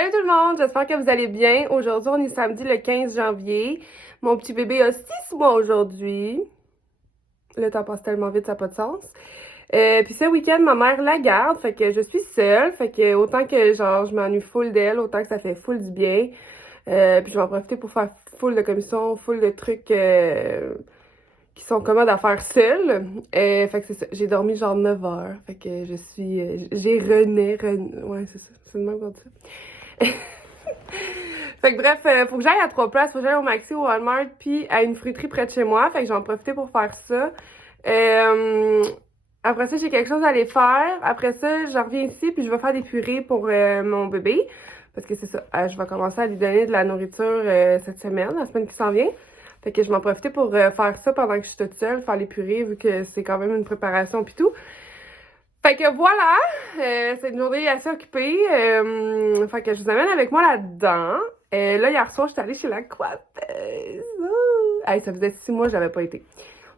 Salut tout le monde, j'espère que vous allez bien. Aujourd'hui, on est samedi le 15 janvier. Mon petit bébé a 6 mois aujourd'hui. Le temps passe tellement vite, ça n'a pas de sens. Puis ce week-end, ma mère la garde, fait que je suis seule. Fait que autant que genre je m'ennuie full d'elle, autant que ça fait full du bien. Puis je vais en profiter pour faire full de commissions, full de trucs qui sont commodes à faire seule. Fait que c'est ça, j'ai dormi genre 9 heures. Fait que je suis... j'ai ouais, c'est ça, c'est le même qu'on dit ça. Fait que bref, faut que j'aille à 3 places. Faut que j'aille au Maxi, au Walmart, puis à une fruiterie près de chez moi. Fait que j'en profite pour faire ça. Après ça, j'ai quelque chose à aller faire. Après ça, je reviens ici, puis je vais faire des purées pour mon bébé. Parce que c'est ça, je vais commencer à lui donner de la nourriture cette semaine, la semaine qui s'en vient. Fait que je vais en profiter pour faire ça pendant que je suis toute seule, faire les purées, vu que c'est quand même une préparation pis tout. Fait que voilà, c'est une journée assez occupée. Fait que je vous amène avec moi là-dedans. Là, hier soir, j'étais allée chez la coiffeuse. Hey, ça faisait 6 mois que j'avais pas été.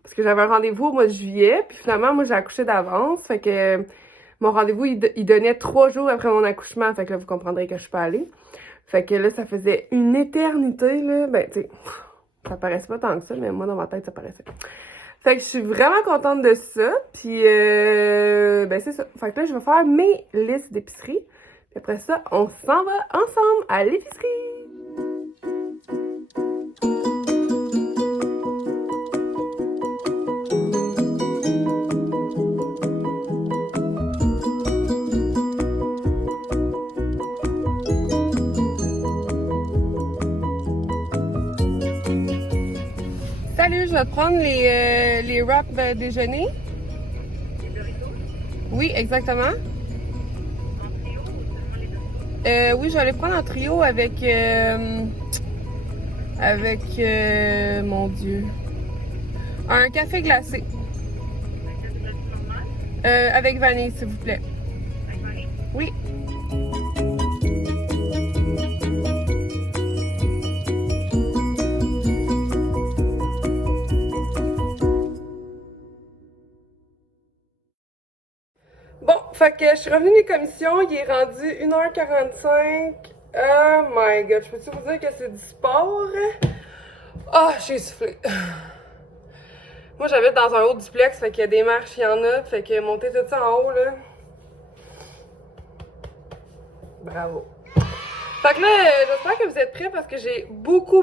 Parce que j'avais un rendez-vous au mois de juillet, puis finalement, moi, j'ai accouché d'avance. Fait que mon rendez-vous, il donnait 3 jours après mon accouchement. Fait que là, vous comprendrez que je suis pas allée. Fait que là, ça faisait une éternité, là. Ben, tu sais, ça paraissait pas tant que ça, mais moi, dans ma tête, ça paraissait. Fait que je suis vraiment contente de ça. Puis, ben c'est ça. Fait que là, je vais faire mes listes d'épicerie. Puis après ça, on s'en va ensemble à l'épicerie. Salut, je vais te prendre les wraps déjeuner. Oui, exactement. Oui, je vais les prendre en trio avec mon Dieu, un café glacé. Avec vanille, s'il vous plaît. Oui. Bon, fait que je suis revenue des commissions, il est rendu 1h45. Oh my god, je peux-tu vous dire que c'est du sport? Ah, j'ai soufflé. Moi, j'habite dans un haut duplex, fait qu'il y a des marches, il y en a, fait que monter tout ça en haut, là. Bravo. Fait que là, j'espère que vous êtes prêts parce que j'ai beaucoup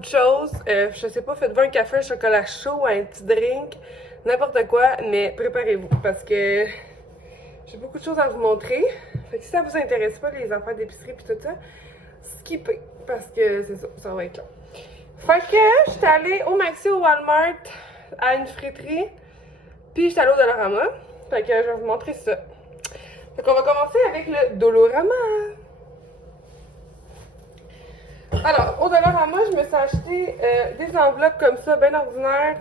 de choses. Je sais pas, faites-vous un café, un chocolat chaud, un petit drink, n'importe quoi, mais préparez-vous parce que j'ai beaucoup de choses à vous montrer. Fait que si ça vous intéresse pas, les affaires d'épicerie pis tout ça, skippez parce que c'est ça, ça va être long. Fait que j'étais allée au Maxi, au Walmart, à une friterie, puis j'étais allée au Dollarama. Fait que je vais vous montrer ça. Fait qu'on va commencer avec le Dollarama. Alors, au Dollarama, je me suis acheté des enveloppes comme ça, bien ordinaires,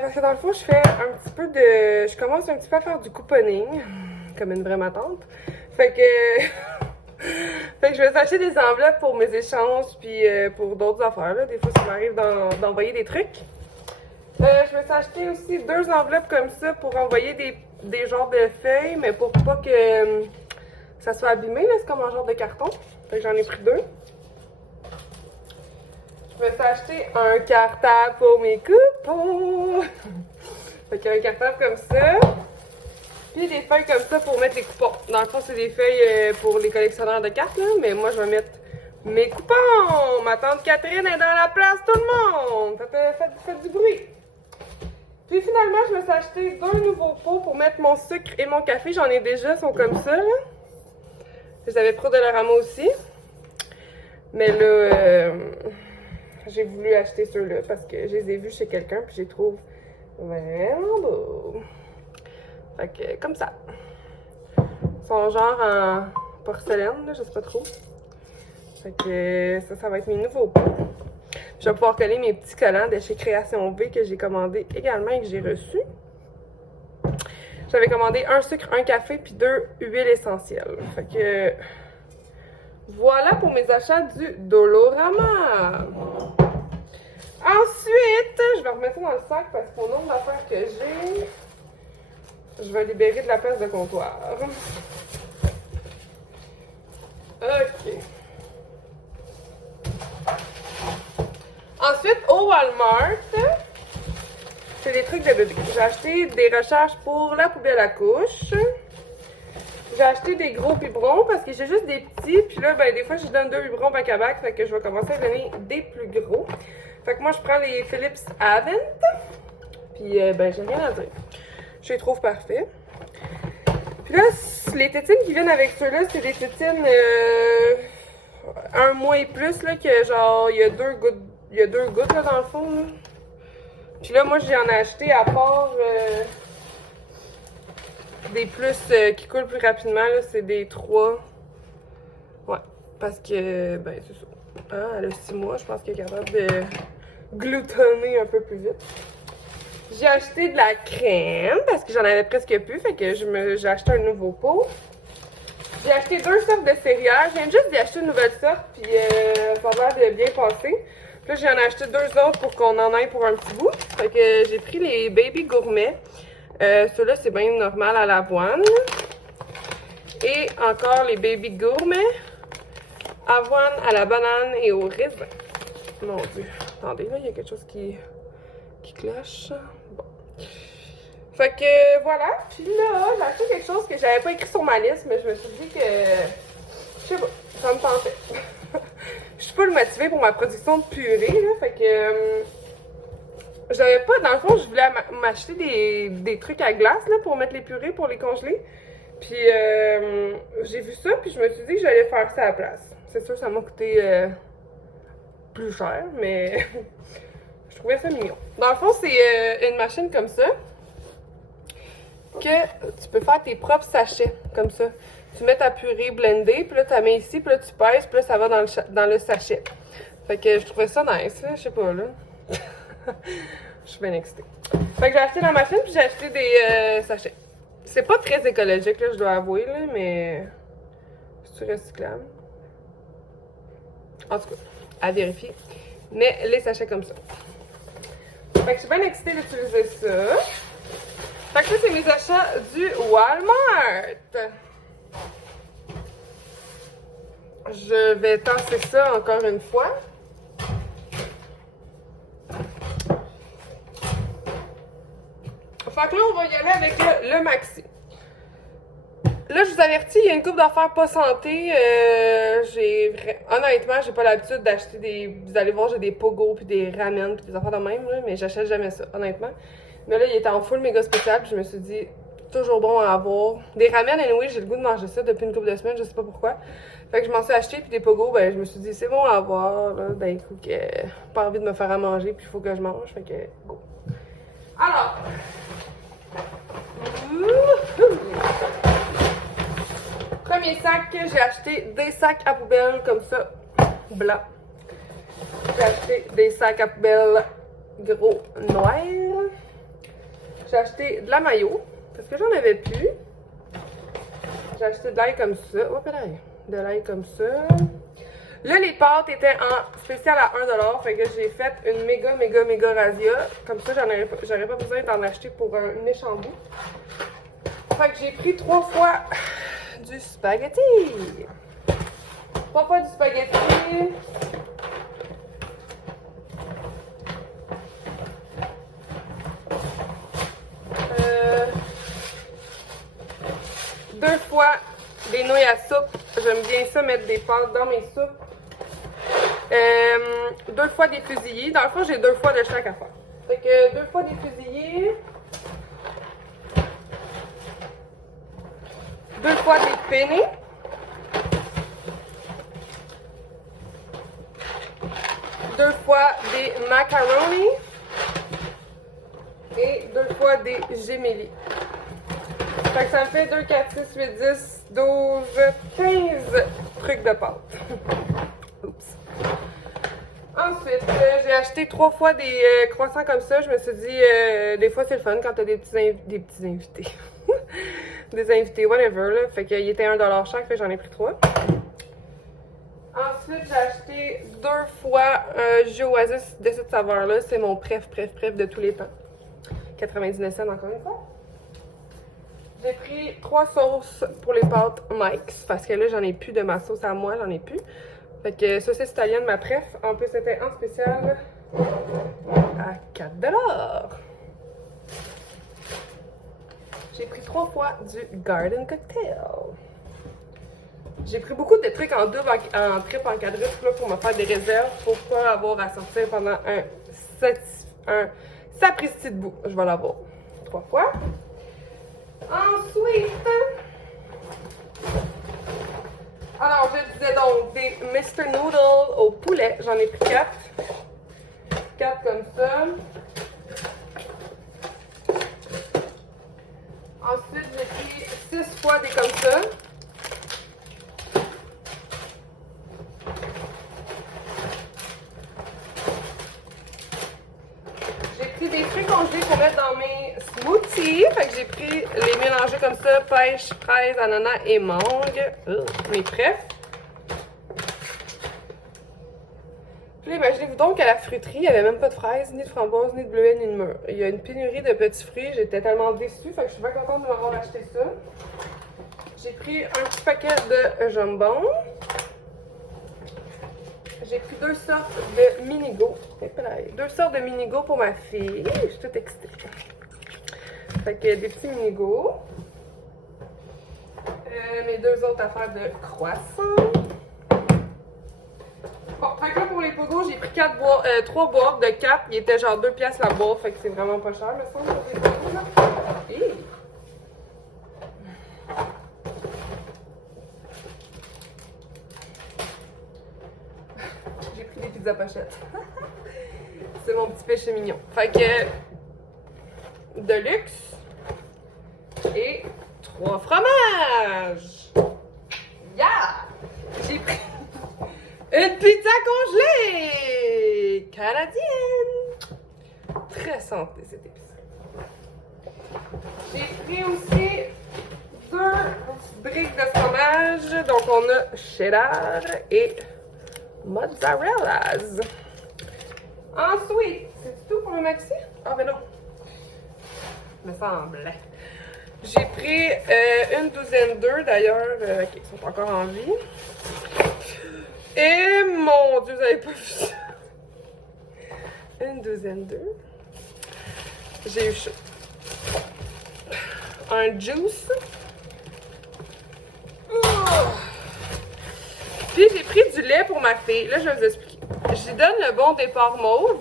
parce que dans le fond, je fais un petit peu de... Je commence un petit peu à faire du couponing, comme une vraie matante. Fait que... fait que je vais acheter des enveloppes pour mes échanges, puis pour d'autres affaires, là. Des fois, ça m'arrive d'envoyer des trucs. Je me suis acheté aussi 2 enveloppes comme ça pour envoyer des genres de feuilles, mais pour pas que ça soit abîmé, là. C'est comme un genre de carton. Fait que j'en ai pris 2. Je me suis acheté un cartable pour mes coupons. Fait qu'il y a un cartable comme ça. Puis des feuilles comme ça pour mettre les coupons. Dans le fond, c'est des feuilles pour les collectionneurs de cartes, là. Mais moi, je vais mettre mes coupons. Ma tante Catherine est dans la place, tout le monde. Faites du bruit. Puis finalement, je me suis acheté 2 nouveaux pots pour mettre mon sucre et mon café. J'en ai déjà, ils sont comme ça, là. Je les avais pris au Dollarama aussi. Mais là, j'ai voulu acheter ceux-là parce que je les ai vus chez quelqu'un puis je les trouve vraiment beaux. Fait que, comme ça. Ils sont genre en porcelaine, là, je sais pas trop. Fait que ça va être mes nouveaux pots. Je vais pouvoir coller mes petits collants de chez Création V que j'ai commandé également et que j'ai reçu. J'avais commandé un sucre, un café puis 2 huiles essentielles. Fait que voilà pour mes achats du Dollarama. Ensuite, je vais remettre ça dans le sac parce qu'au nombre d'affaires que j'ai, je vais libérer de la place de comptoir. Ok. Ensuite, au Walmart, c'est des trucs de bébé. J'ai acheté des recharges pour la poubelle à couche. J'ai acheté des gros biberons parce que j'ai juste des petits. Puis là, ben, des fois, je donne 2 biberons back-à-back. Fait que je vais commencer à donner des plus gros. Fait que moi, je prends les Philips Avent. Puis, ben, j'ai rien à dire. Je les trouve parfaits. Puis là, les tétines qui viennent avec ceux-là, c'est des tétines 1 mois et plus, là, que genre, il y a 2 gouttes, là, dans le fond, là. Puis là, moi, j'en ai acheté à part des plus qui coulent plus rapidement, là, c'est des 3. Ouais, parce que, ben, c'est ça. Hein, elle a 6 mois, je pense qu'elle est capable de gloutonner un peu plus vite. J'ai acheté de la crème parce que j'en avais presque plus, fait que j'ai acheté un nouveau pot. J'ai acheté 2 sortes de céréales. Je viens juste d'y acheter une nouvelle sorte, puis ça a l'air de bien passer. Puis là, j'en ai acheté 2 autres pour qu'on en aille pour un petit bout. Fait que j'ai pris les Baby Gourmet. Ceux-là, c'est bien normal à l'avoine. Et encore les Baby Gourmet. Avoine à la banane et au raisin. Mon Dieu. Attendez, là, il y a quelque chose qui cloche. Bon. Fait que voilà. Puis là, j'ai acheté quelque chose que j'avais pas écrit sur ma liste, mais je me suis dit que... Je sais pas, ça me tentait. Je suis pas motivée pour ma production de purée, là. Fait que... je n'avais pas... Dans le fond, je voulais m'acheter des trucs à glace, là, pour mettre les purées, pour les congeler. Puis j'ai vu ça, puis je me suis dit que j'allais faire ça à la place. C'est sûr, ça m'a coûté plus cher, mais je trouvais ça mignon. Dans le fond, c'est une machine comme ça que tu peux faire tes propres sachets, comme ça. Tu mets ta purée blendée, puis là, tu la mets ici, puis là, tu pèses, puis là, ça va dans le sachet. Fait que je trouvais ça nice, là, je sais pas, là. Je suis bien excitée. Fait que j'ai acheté la machine, puis j'ai acheté des sachets. C'est pas très écologique, là, je dois avouer, là, mais c'est recyclable. En tout cas, à vérifier. Mais les sachets comme ça. Fait que je suis bien excitée d'utiliser ça. Fait que ça, c'est mes achats du Walmart. Je vais tasser ça encore une fois. Fait que là, on va y aller avec le maxi. Là, je vous avertis, il y a une couple d'affaires pas santé. Honnêtement, j'ai pas l'habitude d'acheter des... Vous allez voir, j'ai des pogos, puis des ramen, puis des affaires de même, là, mais j'achète jamais ça, honnêtement. Mais là, il était en full méga spécial, puis je me suis dit, toujours bon à avoir. Des ramen, anyway, j'ai le goût de manger ça depuis une couple de semaines, je sais pas pourquoi. Fait que je m'en suis acheté, puis des pogos, ben, je me suis dit, c'est bon à avoir, là, d'un coup, que pas envie de me faire à manger, puis il faut que je mange, fait que, go. Alors... Premier sac, j'ai acheté des sacs à poubelle comme ça, blanc. J'ai acheté des sacs à poubelle gros noirs. J'ai acheté de la mayo, parce que j'en avais plus. J'ai acheté de l'ail comme ça. Hop là, de l'ail comme ça. Là, les pâtes étaient en spécial à 1$, fait que j'ai fait une méga razzia. Comme ça, j'aurais pas besoin d'en acheter pour un méchant bout. Fait que j'ai pris 3 fois du spaghetti. 3 fois du spaghetti. Deux fois des nouilles à soupe. J'aime bien ça, mettre des pâtes dans mes soupes. 2 fois des fusillés. Dans le fond, j'ai 2 fois de chaque affaire. Fait que 2 fois des fusillés. 2 fois des penne. Deux fois des macaroni. Et 2 fois des gemelli. Fait que ça me fait 2, 4, 6, 8, 10, 12, 15 trucs de pâte. Oups. Ensuite, j'ai acheté 3 fois des croissants comme ça. Je me suis dit, des fois c'est le fun quand t'as des petits invités. Des invités, whatever, là. Fait qu'il était 1$ chaque, fait que j'en ai pris 3. Ensuite, j'ai acheté 2 fois un jus Oasis de cette saveur-là. C'est mon préf de tous les temps. 99 cents encore une fois. J'ai pris 3 sauces pour les pâtes Mike's parce que là, j'en ai plus de ma sauce à moi, j'en ai plus. Fait que saucisse italienne, ma préf. En plus, c'était en spécial à 4 $. J'ai pris 3 fois du Garden Cocktail. J'ai pris beaucoup de trucs en double, en triple, en quadruple pour me faire des réserves pour pas avoir à sortir pendant un sapristi de bout. Je vais l'avoir 3 fois. Ensuite, alors je disais donc des Mr. Noodle au poulet. J'en ai pris 4. 4 comme ça. Ensuite, j'ai pris 6 fois des comme ça. J'ai pris des fruits congelés pour mettre dans mes smoothies. Fait que j'ai pris les mélanger comme ça, pêche, fraise, ananas et mangue. Mes préfs. Puis là, imaginez-vous donc qu'à la fruiterie, il n'y avait même pas de fraises, ni de framboises, ni de bleuets, ni de mûres. Il y a une pénurie de petits fruits. J'étais tellement déçue. Fait que je suis bien contente de m'avoir acheté ça. J'ai pris un petit paquet de jambon. J'ai pris 2 sortes de minigo. 2 sortes de minigo pour ma fille. Je suis toute excitée. Fait que des petits minigo. Mes 2 autres affaires de croissants. Bon, fait que là pour les pogos, j'ai pris 3 boîtes de 4. Il était genre 2 piastres la boîte. Fait que c'est vraiment pas cher, me semble, pour les pogos, là. Hey. J'ai pris des pizzas pochettes. C'est mon petit péché mignon. Fait que de luxe et 3 fromages. Yeah! J'ai pris une pizza congelée canadienne. Très santé cette épicerie. J'ai pris aussi 2 briques de fromage. Donc on a cheddar et mozzarellas. Ensuite, c'est tout pour le maxi? Ah ben non. Me semblait. J'ai pris une douzaine d'œufs d'ailleurs, qui sont encore en vie. Et mon Dieu, vous avez pas vu ça. Une douzaine d'œufs. J'ai eu chaud. Un juice. Puis j'ai pris du lait pour ma fille. Là, je vais vous expliquer. Je lui donne le bon départ mauve.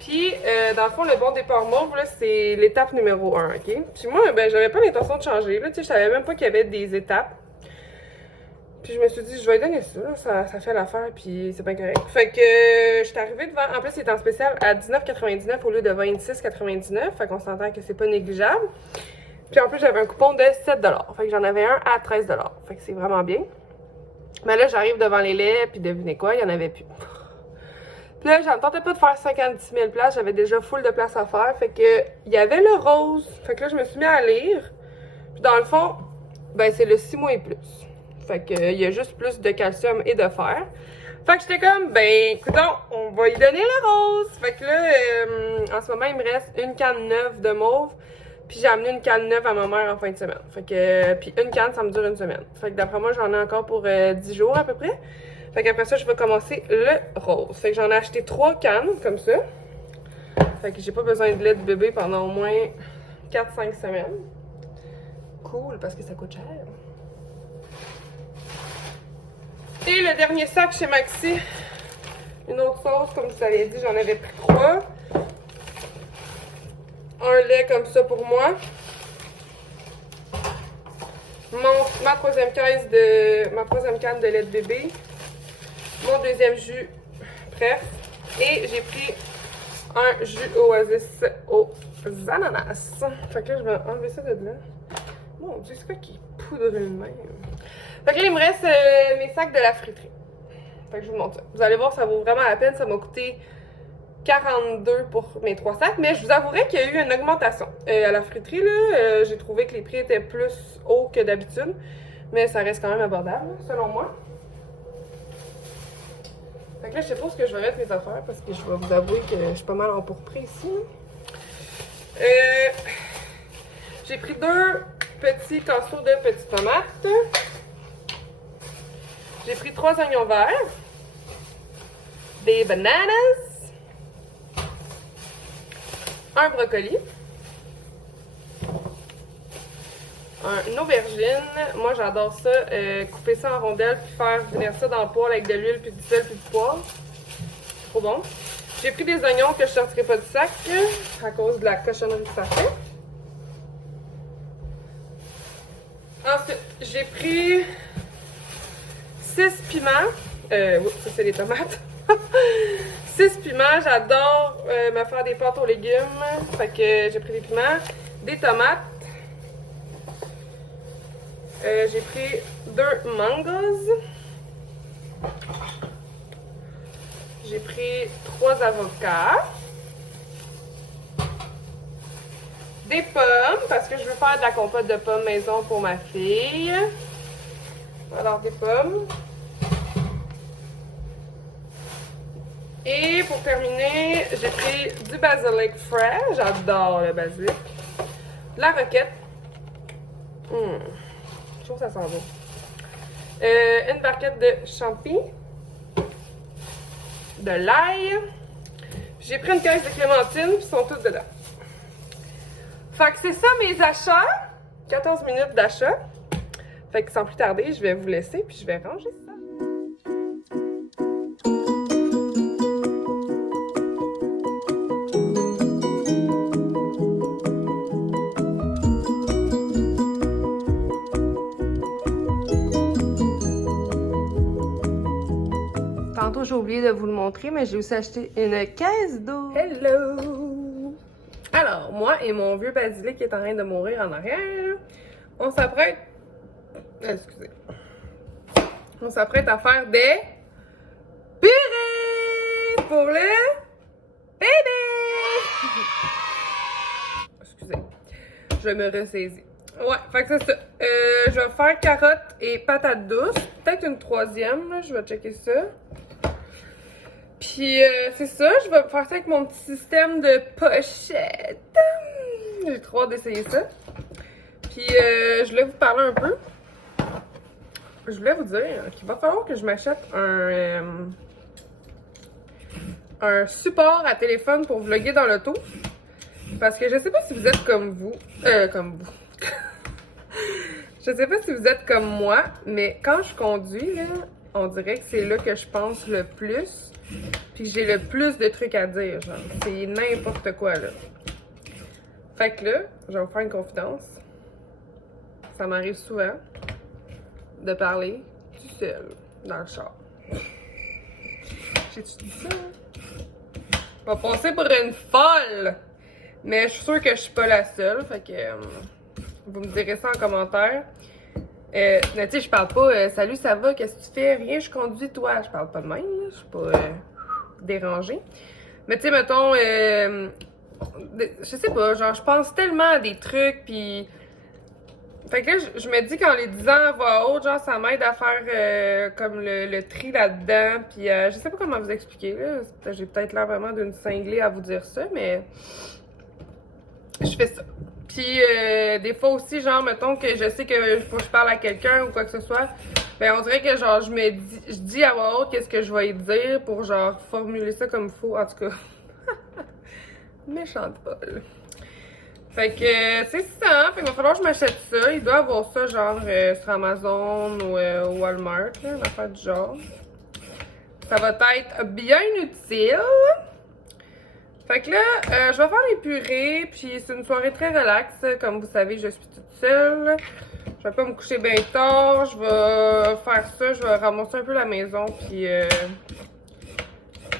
Puis, dans le fond, le bon départ mauve, là, c'est l'étape numéro 1, OK? Puis moi, ben, j'avais pas l'intention de changer, là. Tu sais, je savais même pas qu'il y avait des étapes. Puis je me suis dit, je vais lui donner ça, là. Ça fait l'affaire, puis c'est pas correct. Fait que, je suis arrivée devant... En plus, c'est en spécial à 19,99 au lieu de 26,99. Fait qu'on s'entend que c'est pas négligeable. Puis en plus, j'avais un coupon de 7 $. Fait que j'en avais un à 13 $. Fait que c'est vraiment bien. Mais là, j'arrive devant les laits, puis devinez quoi, il y en avait plus. Puis là, j'en tentais pas de faire 56 000 places, j'avais déjà full de place à faire. Fait que, il y avait le rose. Fait que là, je me suis mis à lire. Puis dans le fond, ben, c'est le 6 mois et plus. Fait que, il y a juste plus de calcium et de fer. Fait que j'étais comme, ben, écoutons, on va y donner le rose. Fait que là, en ce moment, il me reste une canne neuve de mauve. Puis j'ai amené une canne neuve à ma mère en fin de semaine. Fait que, puis une canne, ça me dure une semaine. Fait que d'après moi, j'en ai encore pour 10 jours à peu près. Fait qu'après ça, je vais commencer le rose. Fait que j'en ai acheté 3 cannes, comme ça. Fait que j'ai pas besoin de lait de bébé pendant au moins 4-5 semaines. Cool, parce que ça coûte cher. Et le dernier sac chez Maxi. Une autre sauce, comme je vous avais dit, j'en avais pris 3. Un lait comme ça pour moi. Ma troisième canne de lait de bébé. Mon deuxième jus bref. Et j'ai pris un jus oasis aux ananas. Fait que là, je vais enlever ça de là. Mon Dieu, c'est quoi qui est poudreux de même? Fait que là, il me reste mes sacs de la friterie. Fait que je vous montre ça. Vous allez voir, ça vaut vraiment la peine. Ça m'a coûté 42 pour mes 3 sacs. Mais je vous avouerai qu'il y a eu une augmentation. À la friterie, là, j'ai trouvé que les prix étaient plus hauts que d'habitude. Mais ça reste quand même abordable, selon moi. Fait que là, je sais pas où je vais mettre mes affaires parce que je vais vous avouer que je suis pas mal empourprée ici. J'ai pris 2 petits casseaux de petites tomates. J'ai pris 3 oignons verts. Des bananas. Un brocoli. Une aubergine. Moi, j'adore ça. Couper ça en rondelles puis faire venir ça dans le poêle avec de l'huile, puis du sel, puis du poivre. Trop bon. J'ai pris des oignons que je ne sortirai pas du sac à cause de la cochonnerie que ça fait. Ensuite, j'ai pris 6 piments. Oui, ça c'est les tomates. 6 piments. J'adore me faire des pâtes aux légumes. Fait que j'ai pris des piments. Des tomates. J'ai pris 2 mangoes. J'ai pris 3 avocats. Des pommes, parce que je veux faire de la compote de pommes maison pour ma fille. Alors, des pommes. Et pour terminer, j'ai pris du basilic frais. J'adore le basilic. De la roquette. Je trouve que ça sent bon. Une barquette de champignons. De l'ail. J'ai pris une caisse de clémentines, puis ils sont toutes dedans. Fait que c'est ça mes achats. 14 minutes d'achat. Fait que sans plus tarder, je vais vous laisser, puis je vais ranger ça. Tantôt, j'ai oublié de vous le montrer, mais j'ai aussi acheté une caisse d'eau. Hello! Alors, moi et mon vieux basilic qui est en train de mourir en arrière, on s'apprête... Excusez. On s'apprête à faire des purées pour le bébé! Excusez. Je me ressaisis. Ouais, fait que c'est ça. Je vais faire carottes et patates douces. Peut-être une troisième, là. Je vais checker ça. Puis, c'est ça. Je vais faire ça avec mon petit système de pochette. J'ai trop hâte d'essayer ça. Puis, je voulais vous parler un peu. Je voulais vous dire qu'il va falloir que je m'achète un support à téléphone pour vlogger dans l'auto. Parce que je sais pas si vous êtes comme vous. Je sais pas si vous êtes comme moi, mais quand je conduis, là, on dirait que c'est là que je pense le plus. Puis j'ai le plus de trucs à dire, genre. C'est n'importe quoi, là. Fait que là, je vais vous faire une confidence. Ça m'arrive souvent de parler tout seul dans le char. J'ai-tu dit ça? Je vais passer pour une folle! Mais je suis sûre que je suis pas la seule, fait que vous me direz ça en commentaire. Mais tu sais, je parle pas salut, ça va, qu'est-ce que tu fais? Rien, je conduis, toi. Je parle pas de même, là. Je suis pas dérangée. Mais tu sais, mettons, je sais pas, genre, je pense tellement à des trucs, puis. Fait que là, je me dis qu'en les disant à voix haute, genre, ça m'aide à faire comme le tri là-dedans. Puis je sais pas comment vous expliquer, là. J'ai peut-être l'air vraiment d'une cinglée à vous dire ça, mais je fais ça. Puis des fois aussi, genre, mettons que je sais que faut que je parle à quelqu'un ou quoi que ce soit, ben on dirait que genre je dis à voix haute qu'est-ce que je vais y dire pour genre formuler ça comme il faut, en tout cas. Méchante folle. Fait que c'est ça, fait qu'il va falloir que je m'achète ça. Il doit avoir ça genre sur Amazon ou Walmart, là, une affaire du genre. Ça va être bien utile. Fait que là, je vais faire les purées, puis c'est une soirée très relaxe. Comme vous savez, je suis toute seule. Je vais pas me coucher bien tard. Je vais faire ça, je vais ramasser un peu la maison, puis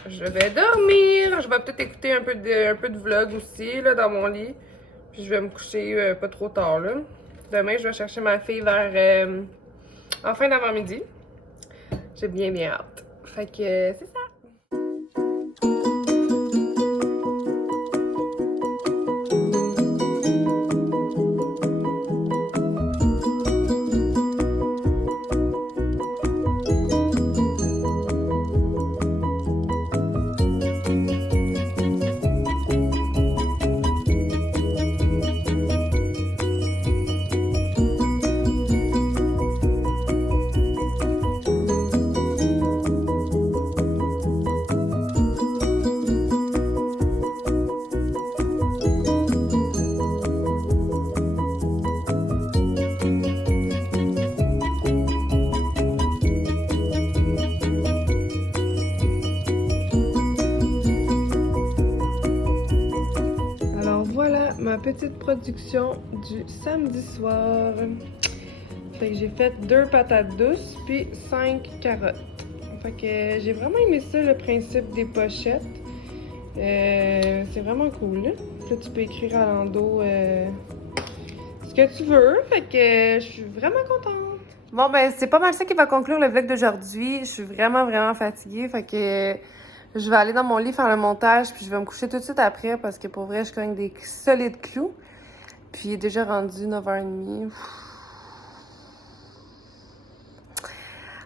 je vais dormir. Je vais peut-être écouter un peu de vlog aussi, là, dans mon lit. Puis je vais me coucher pas trop tard, là. Demain, je vais chercher ma fille vers en fin d'avant-midi. J'ai bien hâte. Fait que c'est ça. ma petite production du samedi soir. Fait que j'ai fait 2 patates douces puis 5 carottes. Fait que j'ai vraiment aimé ça, le principe des pochettes. C'est vraiment cool. Là, tu peux écrire à l'endos ce que tu veux. Fait que je suis vraiment contente. Bon, ben, c'est pas mal ça qui va conclure le vlog d'aujourd'hui. Je suis vraiment fatiguée. Fait que je vais aller dans mon lit faire le montage. Puis je vais me coucher tout de suite après parce que pour vrai, je cogne des solides clous. Puis il est déjà rendu 9h30.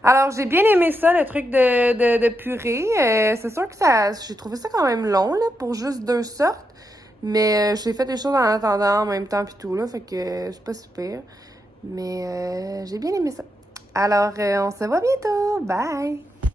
Alors, j'ai bien aimé ça, le truc de purée. C'est sûr que j'ai trouvé ça quand même long, là, pour juste 2 sortes. Mais j'ai fait des choses en attendant, en même temps, puis tout, là. Fait que c'est pas super. Mais j'ai bien aimé ça. Alors, on se voit bientôt. Bye!